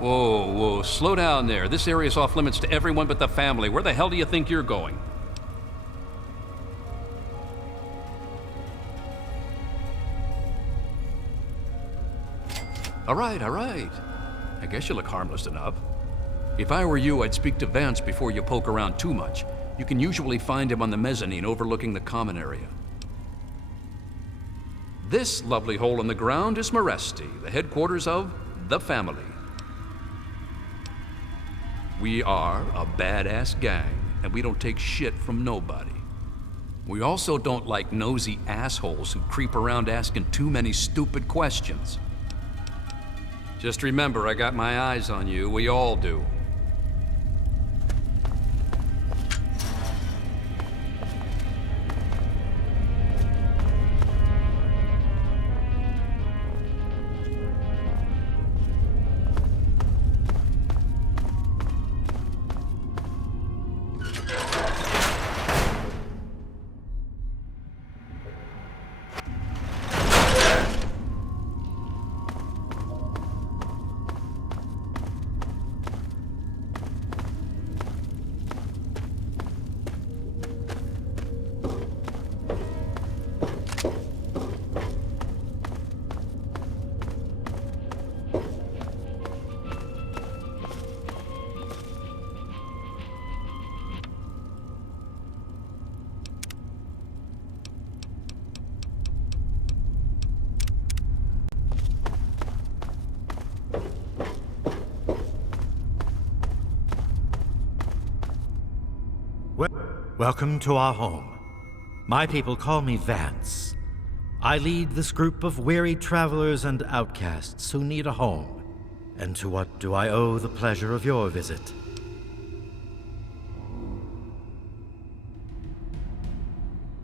Whoa, whoa, slow down there. This area's off limits to everyone but the family. Where the hell do you think you're going? All right. I guess you look harmless enough. If I were you, I'd speak to Vance before you poke around too much. You can usually find him on the mezzanine overlooking the common area. This lovely hole in the ground is Meresti, the headquarters of the family. We are a badass gang, and we don't take shit from nobody. We also don't like nosy assholes who creep around asking too many stupid questions. Just remember, I got my eyes on you. We all do. Welcome to our home. My people call me Vance. I lead this group of weary travelers and outcasts who need a home. And to what do I owe the pleasure of your visit?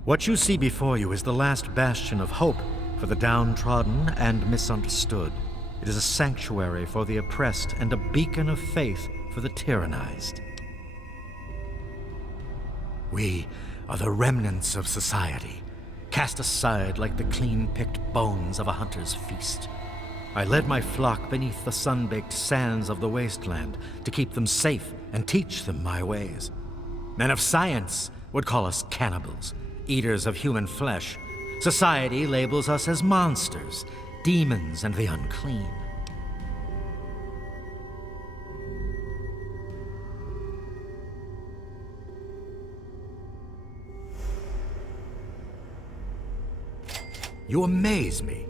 What you see before you is the last bastion of hope for the downtrodden and misunderstood. It is a sanctuary for the oppressed and a beacon of faith for the tyrannized. We are the remnants of society, cast aside like the clean-picked bones of a hunter's feast. I led my flock beneath the sun-baked sands of the wasteland to keep them safe and teach them my ways. Men of science would call us cannibals, eaters of human flesh. Society labels us as monsters, demons, and the unclean. You amaze me.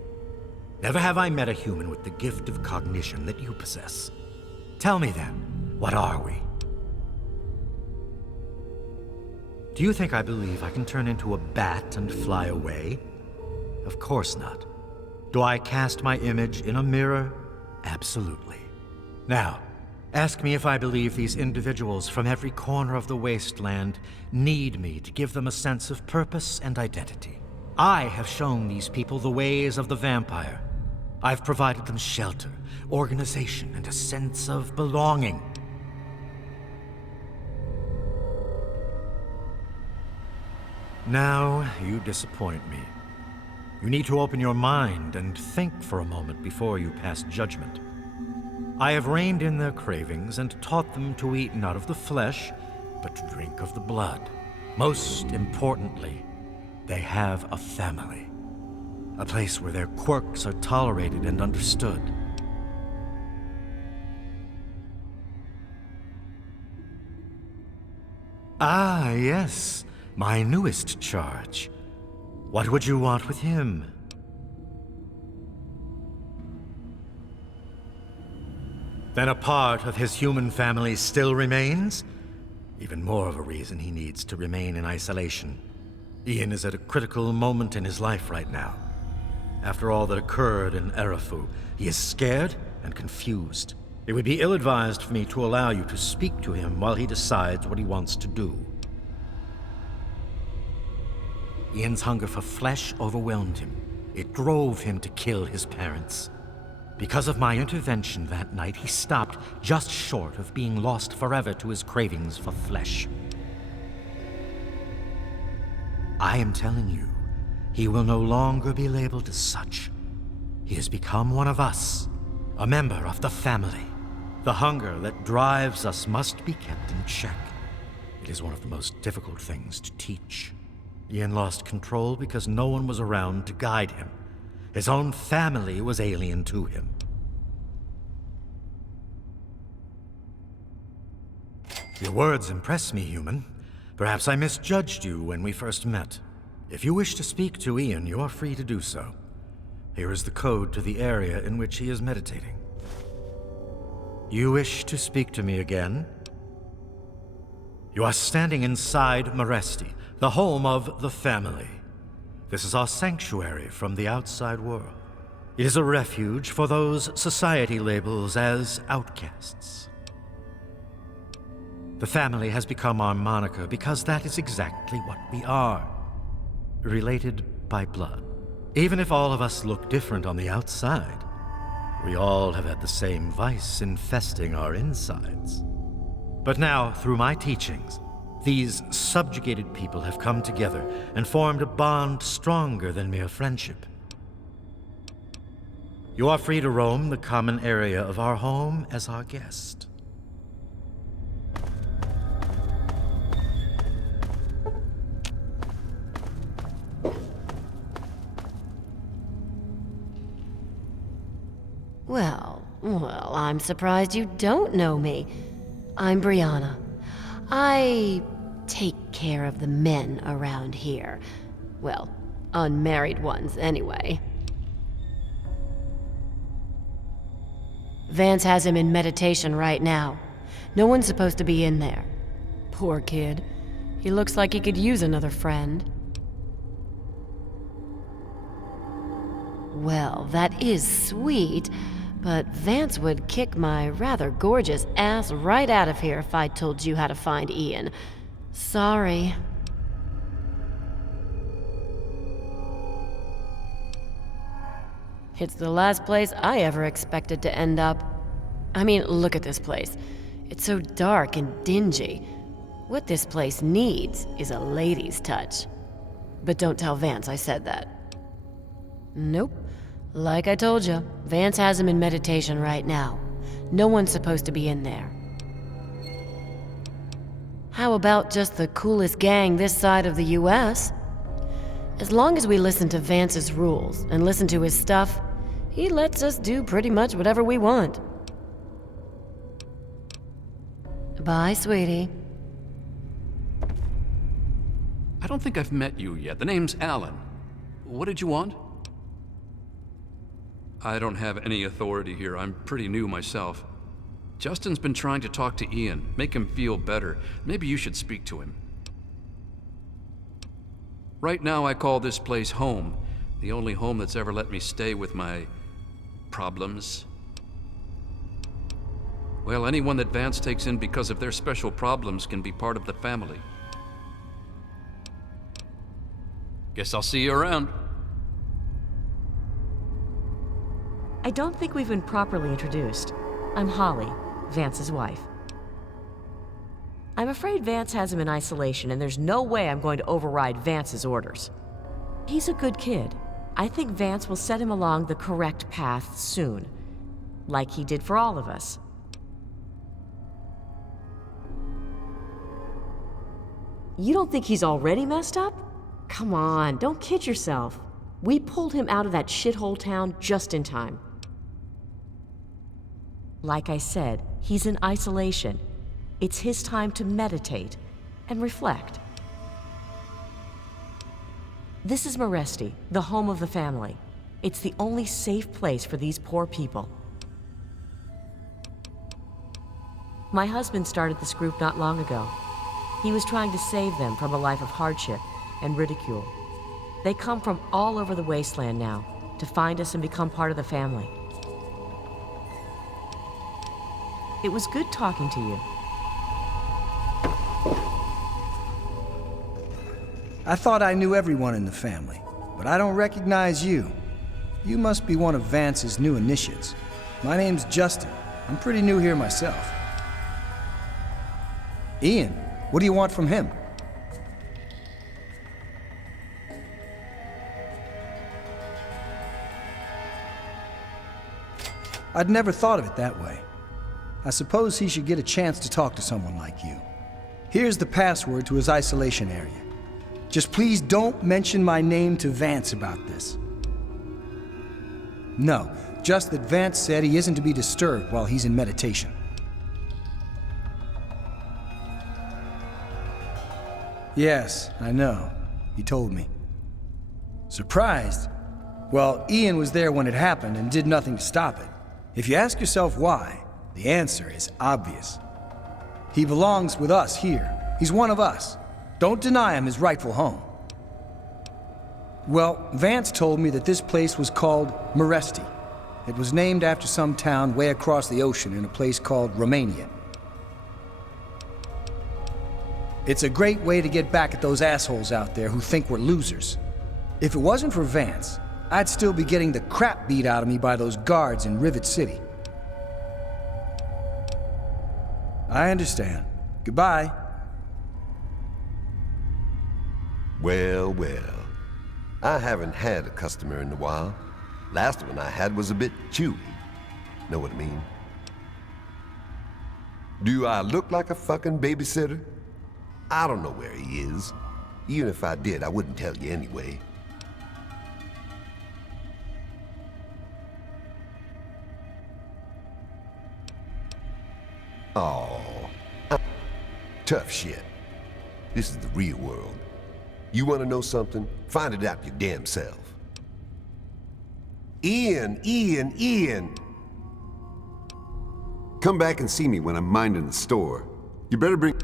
Never have I met a human with the gift of cognition that you possess. Tell me then, what are we? Do you think I believe I can turn into a bat and fly away? Of course not. Do I cast my image in a mirror? Absolutely. Now, ask me if I believe these individuals from every corner of the wasteland need me to give them a sense of purpose and identity. I have shown these people the ways of the vampire. I've provided them shelter, organization, and a sense of belonging. Now, you disappoint me. You need to open your mind and think for a moment before you pass judgment. I have reined in their cravings and taught them to eat not of the flesh, but to drink of the blood. Most importantly, they have a family. A place where their quirks are tolerated and understood. Ah, yes. My newest charge. What would you want with him? Then a part of his human family still remains? Even more of a reason he needs to remain in isolation. Ian is at a critical moment in his life right now. After all that occurred in Erafu, he is scared and confused. It would be ill-advised for me to allow you to speak to him while he decides what he wants to do. Ian's hunger for flesh overwhelmed him. It drove him to kill his parents. Because of my intervention that night, he stopped just short of being lost forever to his cravings for flesh. I am telling you, he will no longer be labeled as such. He has become one of us, a member of the family. The hunger that drives us must be kept in check. It is one of the most difficult things to teach. Ian lost control because no one was around to guide him. His own family was alien to him. Your words impress me, human. Perhaps I misjudged you when we first met. If you wish to speak to Ian, you are free to do so. Here is the code to the area in which he is meditating. You wish to speak to me again? You are standing inside Meresti, the home of the family. This is our sanctuary from the outside world. It is a refuge for those society labels as outcasts. The family has become our moniker because that is exactly what we are. Related by blood. Even if all of us look different on the outside, we all have had the same vice infesting our insides. But now, through my teachings, these subjugated people have come together and formed a bond stronger than mere friendship. You are free to roam the common area of our home as our guest. Well, I'm surprised you don't know me. I'm Brianna. I take care of the men around here. Well, unmarried ones, anyway. Vance has him in meditation right now. No one's supposed to be in there. Poor kid. He looks like he could use another friend. Well, that is sweet, but Vance would kick my rather gorgeous ass right out of here if I told you how to find Ian. Sorry. It's the last place I ever expected to end up. I mean, look at this place. It's so dark and dingy. What this place needs is a lady's touch. But don't tell Vance I said that. Nope. Like I told you, Vance has him in meditation right now. No one's supposed to be in there. How about just the coolest gang this side of the US? As long as we listen to Vance's rules and listen to his stuff, he lets us do pretty much whatever we want. Bye, sweetie. I don't think I've met you yet. The name's Alan. What did you want? I don't have any authority here. I'm pretty new myself. Justin's been trying to talk to Ian, make him feel better. Maybe you should speak to him. Right now I call this place home. The only home that's ever let me stay with my problems. Well, anyone that Vance takes in because of their special problems can be part of the family. Guess I'll see you around. I don't think we've been properly introduced. I'm Holly, Vance's wife. I'm afraid Vance has him in isolation, and there's no way I'm going to override Vance's orders. He's a good kid. I think Vance will set him along the correct path soon, like he did for all of us. You don't think he's already messed up? Come on, don't kid yourself. We pulled him out of that shithole town just in time. Like I said, he's in isolation. It's his time to meditate and reflect. This is Meresti, the home of the family. It's the only safe place for these poor people. My husband started this group not long ago. He was trying to save them from a life of hardship and ridicule. They come from all over the wasteland now to find us and become part of the family. It was good talking to you. I thought I knew everyone in the family, but I don't recognize you. You must be one of Vance's new initiates. My name's Justin. I'm pretty new here myself. Ian, what do you want from him? I'd never thought of it that way. I suppose he should get a chance to talk to someone like you. Here's the password to his isolation area. Just please don't mention my name to Vance about this. No, just that Vance said he isn't to be disturbed while he's in meditation. Yes, I know. He told me. Surprised? Well, Ian was there when it happened and did nothing to stop it. If you ask yourself why, the answer is obvious. He belongs with us here. He's one of us. Don't deny him his rightful home. Well, Vance told me that this place was called Meresti. It was named after some town way across the ocean in a place called Romania. It's a great way to get back at those assholes out there who think we're losers. If it wasn't for Vance, I'd still be getting the crap beat out of me by those guards in Rivet City. I understand. Goodbye. Well, well. I haven't had a customer in a while. Last one I had was a bit chewy. Know what I mean? Do I look like a fucking babysitter? I don't know where he is. Even if I did, I wouldn't tell you anyway. Oh, tough shit. This is the real world. You want to know something? Find it out your damn self. Ian! Come back and see me when I'm minding the store. You better bring...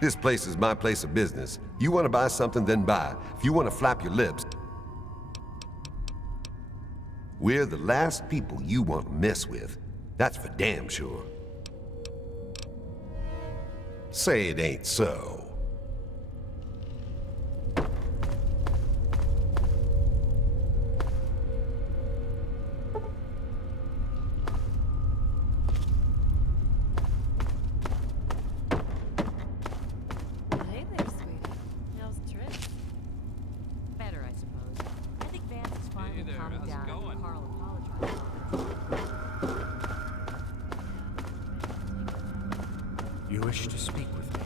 This place is my place of business. You want to buy something, then buy. If you want to flap your lips... We're the last people you want to mess with. That's for damn sure. Say it ain't so. Hey there, sweetie. How's Tris? Better, I suppose. I think Vance is finally calming down after Carl apologized. You wish to speak with me?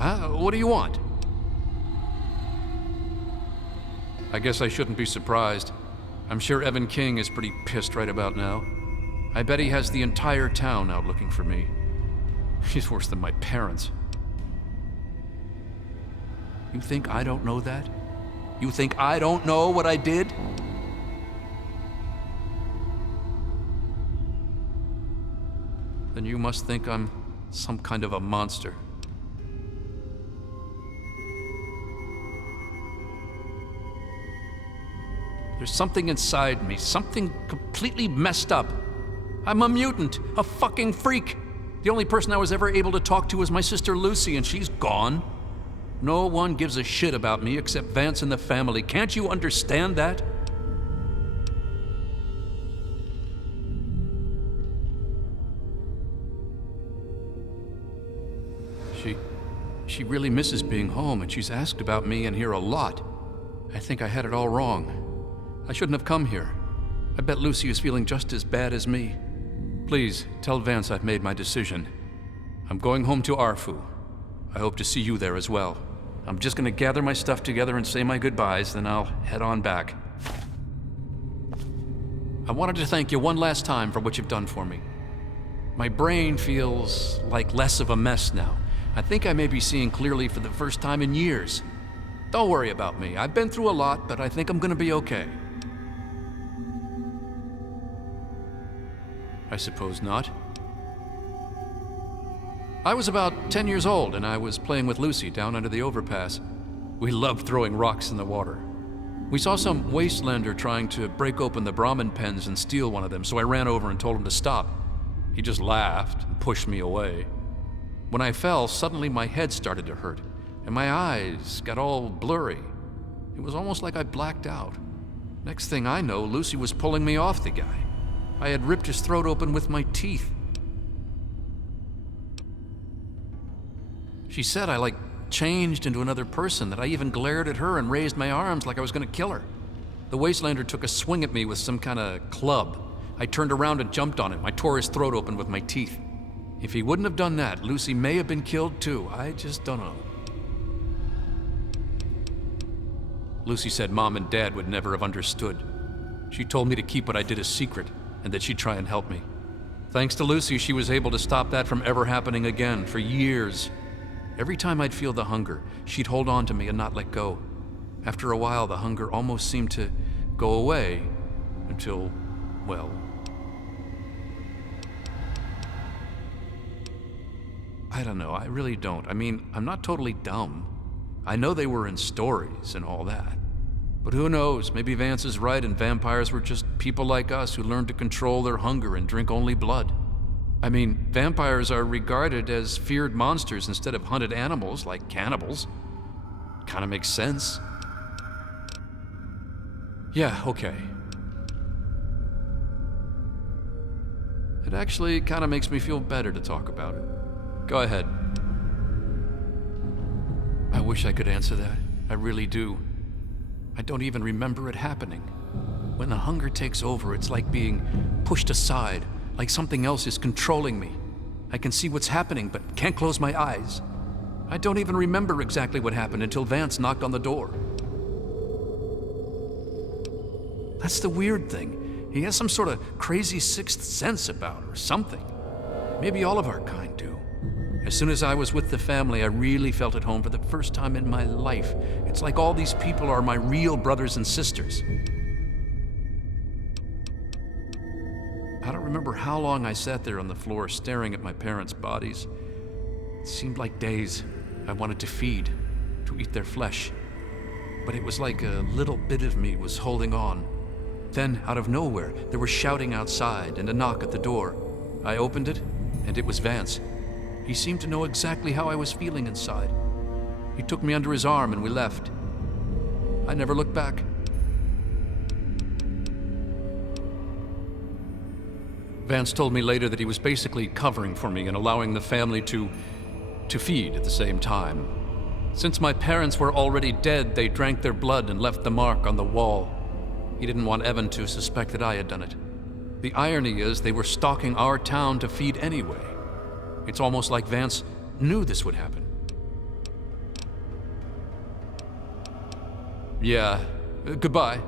Huh? What do you want? I guess I shouldn't be surprised. I'm sure Evan King is pretty pissed right about now. I bet he has the entire town out looking for me. He's worse than my parents. You think I don't know that? You think I don't know what I did? Then you must think I'm some kind of a monster. There's something inside me, something completely messed up. I'm a mutant, a fucking freak. The only person I was ever able to talk to was my sister Lucy, and she's gone. No one gives a shit about me except Vance and the family. Can't you understand that? She really misses being home, and she's asked about me in here a lot. I think I had it all wrong. I shouldn't have come here. I bet Lucy is feeling just as bad as me. Please, tell Vance I've made my decision. I'm going home to Arfu. I hope to see you there as well. I'm just gonna gather my stuff together and say my goodbyes, then I'll head on back. I wanted to thank you one last time for what you've done for me. My brain feels like less of a mess now. I think I may be seeing clearly for the first time in years. Don't worry about me. I've been through a lot, but I think I'm gonna be okay. I suppose not. I was about 10 years old, and I was playing with Lucy down under the overpass. We loved throwing rocks in the water. We saw some wastelander trying to break open the Brahmin pens and steal one of them, so I ran over and told him to stop. He just laughed and pushed me away. When I fell, suddenly my head started to hurt, and my eyes got all blurry. It was almost like I blacked out. Next thing I know, Lucy was pulling me off the guy. I had ripped his throat open with my teeth. She said I, changed into another person, that I even glared at her and raised my arms like I was gonna kill her. The wastelander took a swing at me with some kind of club. I turned around and jumped on him. I tore his throat open with my teeth. If he wouldn't have done that, Lucy may have been killed too. I just don't know. Lucy said Mom and Dad would never have understood. She told me to keep what I did a secret, and that she'd try and help me. Thanks to Lucy, she was able to stop that from ever happening again for years. Every time I'd feel the hunger, she'd hold on to me and not let go. After a while, the hunger almost seemed to go away until, well, I don't know, I really don't. I mean, I'm not totally dumb. I know they were in stories and all that. But who knows, maybe Vance is right and vampires were just people like us who learned to control their hunger and drink only blood. I mean, vampires are regarded as feared monsters instead of hunted animals like cannibals. Kinda makes sense. Yeah, okay. It actually kinda makes me feel better to talk about it. Go ahead. I wish I could answer that. I really do. I don't even remember it happening. When the hunger takes over, it's like being pushed aside, like something else is controlling me. I can see what's happening, but can't close my eyes. I don't even remember exactly what happened until Vance knocked on the door. That's the weird thing. He has some sort of crazy sixth sense about her, or something. Maybe all of our kind do. As soon as I was with the family, I really felt at home for the first time in my life. It's like all these people are my real brothers and sisters. I don't remember how long I sat there on the floor staring at my parents' bodies. It seemed like days. I wanted to feed, to eat their flesh. But it was like a little bit of me was holding on. Then, out of nowhere, there was shouting outside and a knock at the door. I opened it, and it was Vance. He seemed to know exactly how I was feeling inside. He took me under his arm and we left. I never looked back. Vance told me later that he was basically covering for me and allowing the family to feed at the same time. Since my parents were already dead, they drank their blood and left the mark on the wall. He didn't want Evan to suspect that I had done it. The irony is they were stalking our town to feed anyway. It's almost like Vance knew this would happen. Yeah. Goodbye.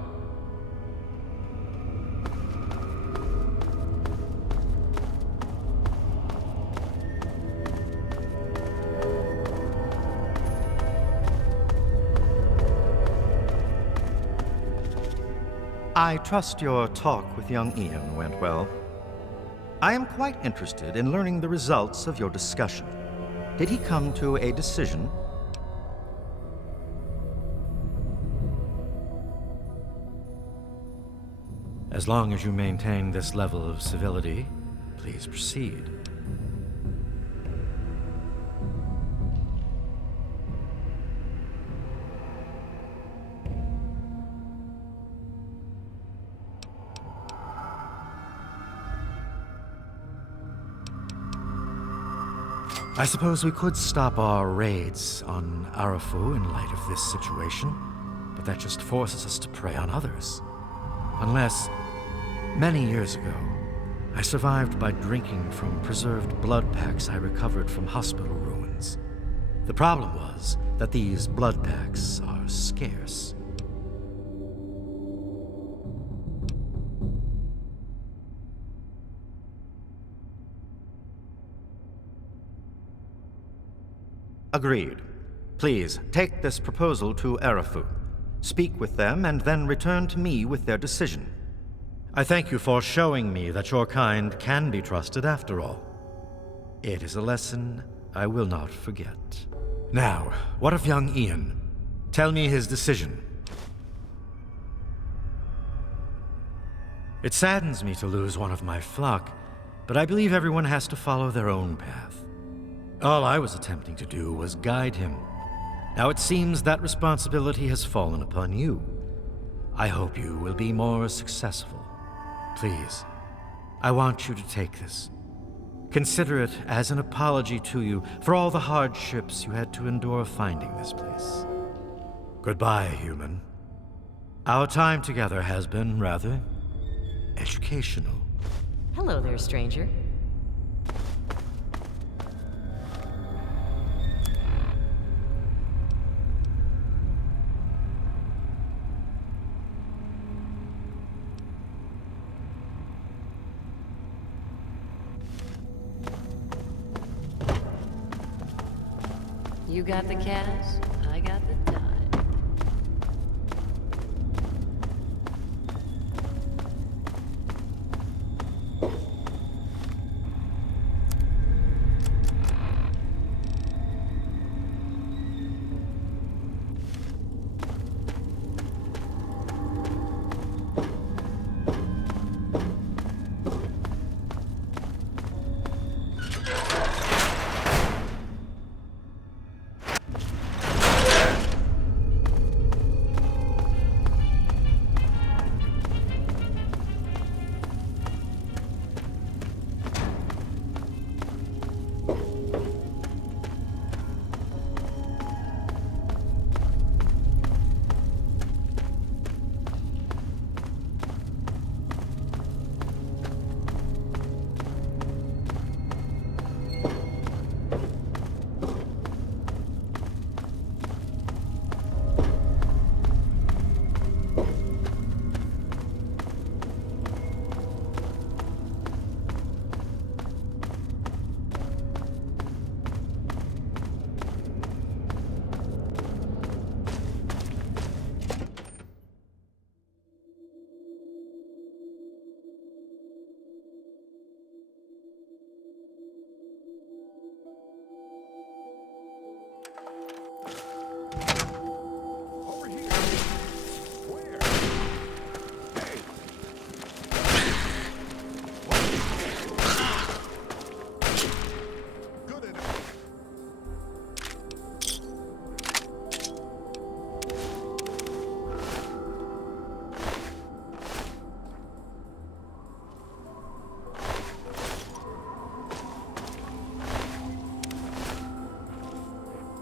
I trust your talk with young Ian went well. I am quite interested in learning the results of your discussion. Did he come to a decision? As long as you maintain this level of civility, please proceed. I suppose we could stop our raids on Arafu in light of this situation, but that just forces us to prey on others. Unless, many years ago, I survived by drinking from preserved blood packs I recovered from hospital ruins. The problem was that these blood packs are scarce. Agreed. Please, take this proposal to Arafu. Speak with them and then return to me with their decision. I thank you for showing me that your kind can be trusted after all. It is a lesson I will not forget. Now, what of young Ian? Tell me his decision. It saddens me to lose one of my flock, but I believe everyone has to follow their own path. All I was attempting to do was guide him. Now it seems that responsibility has fallen upon you. I hope you will be more successful. Please, I want you to take this. Consider it as an apology to you for all the hardships you had to endure finding this place. Goodbye, human. Our time together has been rather educational. Hello there, stranger. You got the cash, I got the time.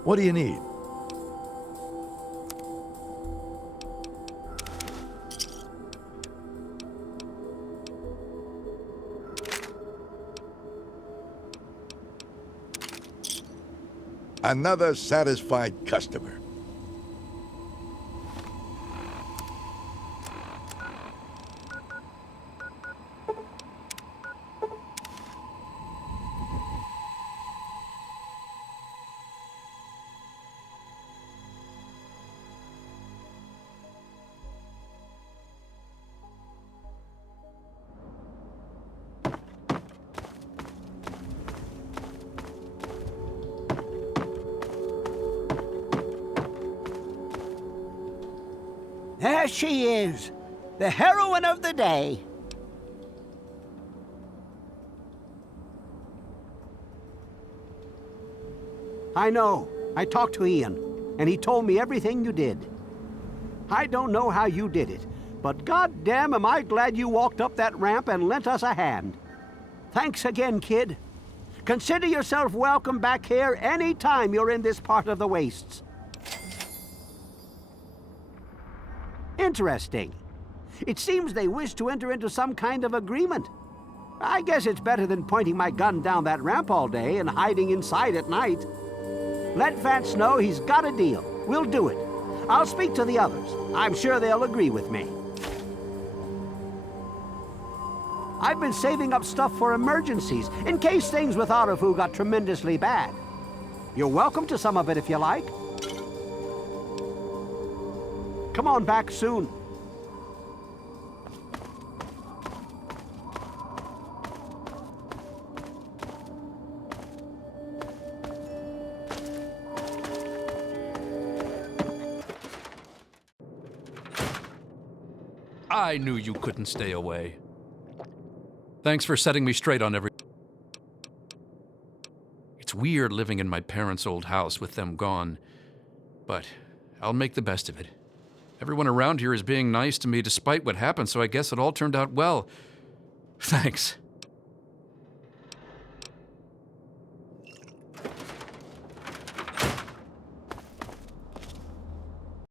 What do you need? Another satisfied customer. There she is, the heroine of the day. I know. I talked to Ian, and he told me everything you did. I don't know how you did it, but goddamn am I glad you walked up that ramp and lent us a hand. Thanks again, kid. Consider yourself welcome back here any time you're in this part of the wastes. Interesting. It seems they wish to enter into some kind of agreement. I guess it's better than pointing my gun down that ramp all day and hiding inside at night. Let Vance know he's got a deal. We'll do it. I'll speak to the others. I'm sure they'll agree with me. I've been saving up stuff for emergencies, in case things with Arafu got tremendously bad. You're welcome to some of it if you like. Come on back soon. I knew you couldn't stay away. Thanks for setting me straight on everything. It's weird living in my parents' old house with them gone, but I'll make the best of it. Everyone around here is being nice to me despite what happened, so I guess it all turned out well. Thanks.